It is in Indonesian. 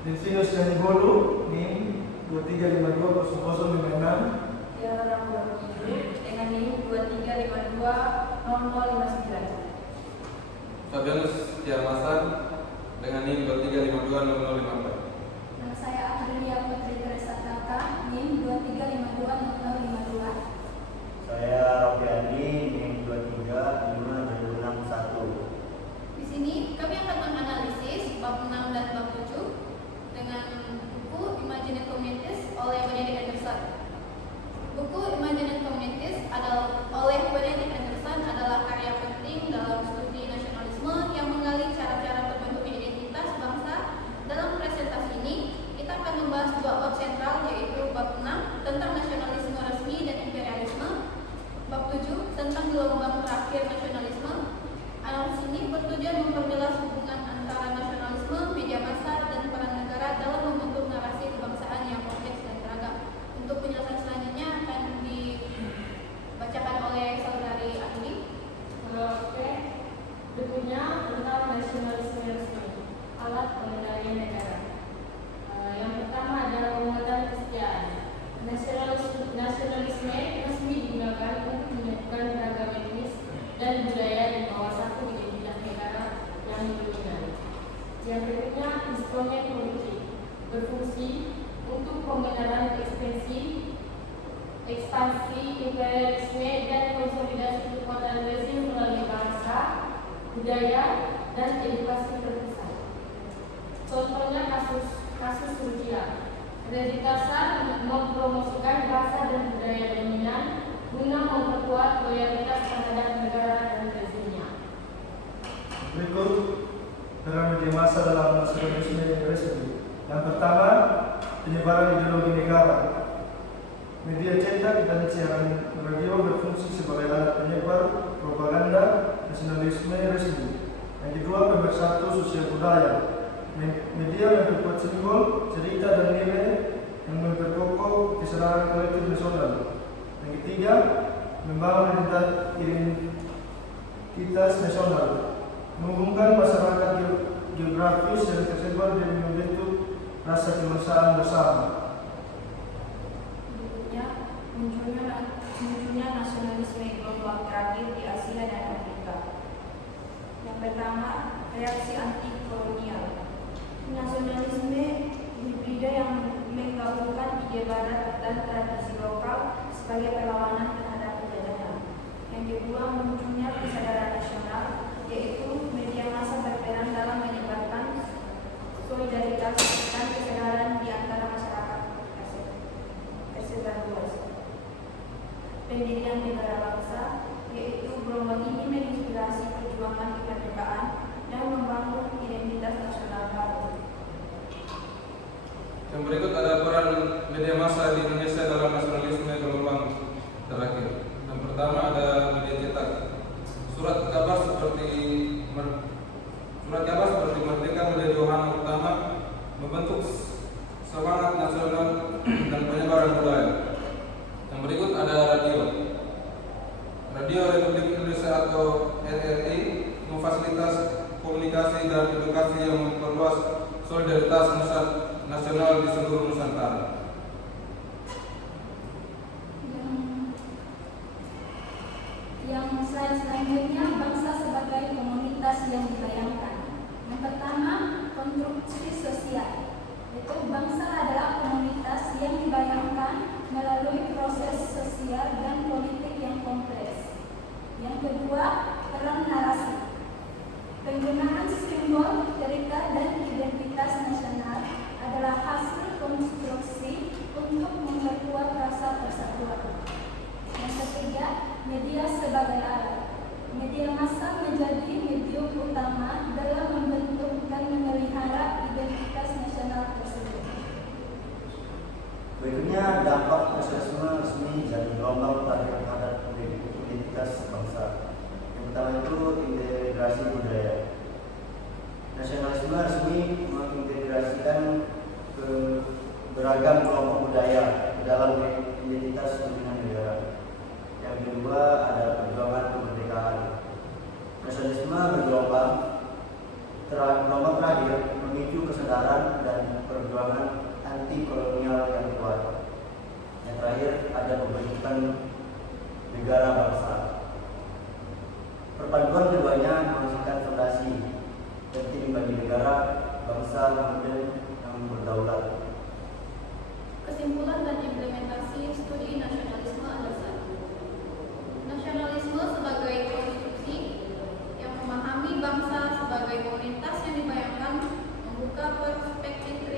Delfinus Nanibolu, NIM 23520056. Tiara Rambulan dengan NIM 23520059. Fabianus Tiarmasan dengan NIM 23520054. Nama saya Aprilia Putri Teresa Taka, NIM 23520052. Saya Robiani, NIM 235061. Di sini kami akan menganalisis bab 6 dan bab 7 dengan buku Imaginary Communities oleh Benedict Anderson. Buku Imaginary Communities oleh Benedict Anderson adalah karya penting dalam studi nasionalisme yang menggali cara-cara terbentuknya identitas bangsa. Dalam presentasi ini, kita akan membahas dua bab sentral, yaitu bab 6 tentang nasionalisme resmi dan imperialisme, bab 7 tentang gelombang terakhir nasionalisme. Analisis ini bertujuan memperjelas hubungan antara nasionalisme, media massa, dan peran negara dalam membentuk narasi kebangsaan yang kompleks dan beragam. Untuk penjelasan selanjutnya akan dibacakan oleh saudari Andi. Oke, bukunya tentang nasionalisme resmi, alat pengendalian negara. Yang pertama adalah penguatan kesetiaan. Nasionalisme resmi digunakan untuk menyatukan beragam etnis dan budaya di bawah satu identitas negara yang dominan. Yang berikutnya, instrumen politik berfungsi untuk pembenaran ekspansi imperialisme dan konsolidasi kekuatan rezim melalui bahasa, budaya, dan edukasi terpusat. Contohnya kasus Rusia. Rezim Tsar mempromosikan bahasa dan budaya dominan guna memperkuat loyalitas terhadap negara dan rezimnya. Berikut peran media massa dalam nasionalisme resmi. Yang pertama, penyebaran ideologi negara. Media cetak dan siaran radio berfungsi sebagai alat penyebar propaganda nasionalisme resmi. Yang kedua, pemersatu sosial budaya. Media memperkuat simbol, cerita, dan nilai yang memperkokoh kesadaran kolektif nasional. Yang ketiga, membangun identitas nasional, menghubungkan masyarakat geografis yang tersebar dan membentuk rasa kebangsaan bersama. Berikutnya, munculnya nasionalisme gelombang terakhir di Asia dan Afrika. Yang pertama, reaksi anti kolonial. Nasionalisme hibrida yang menggabungkan ide barat dan tradisi lokal sebagai perlawanan terhadap penjajahan. Yang kedua, munculnya kesadaran nasional, yaitu media massa berperan dalam menyebarkan solidaritas dan kesadaran di antara masyarakat tersebar luas. Pendirian negara bangsa, yaitu gelombang ini menginspirasi perjuangan kemerdekaan dan membangun identitas nasional baru. Yang berikut ada peran media massa di Indonesia dalam nasionalisme gelombang terakhir. Yang pertama ada media cetak. Surat kabar seperti Merdeka menjadi wahana utama membentuk semangat nasional dan penyebaran budaya. Yang berikut ada radio. Radio Republik Indonesia atau RRI memfasilitas komunikasi dan edukasi yang memperluas solidaritas nasional di seluruh Nusantara. Yang selanjutnya, bangsa sebagai komunitas yang dibayangkan. Yang pertama, konstruksi sosial, yaitu bangsa adalah komunitas yang dibayangkan melalui proses sosial dan politik yang kompleks. Yang kedua, peran narasi. Penggunaan simbol, cerita, dan identitas nasional adalah hasil konstruksi untuk memperkuat rasa persatuan. Yang ketiga, media sebagai alat. Media massa menjadi medium utama dalam membentuk dan memelihara identitas nasional tersebut. Berikutnya, dampak nasionalisme resmi jadi gelombang terakhir terhadap identitas bangsa. Yang pertama itu integrasi budaya. Nasionalisme resmi mengintegrasikan beragam kelompok budaya ke dalam identitas dominan negara. Yang kedua ada perjuangan kemerdekaan. Nasionalisme bergelombang terakhir memicu kesadaran dan perjuangan anti kolonial yang kuat. Yang terakhir ada pembentukan negara bangsa. Perpaduan keduanya menghasilkan fondasi penting bagi negara bangsa yang berdaulat. Kesimpulan dan implementasi studi nasionalisme ada satu. Nasionalisme sebagai konstruksi yang memahami bangsa sebagai komunitas yang dibayangkan membuka perspektif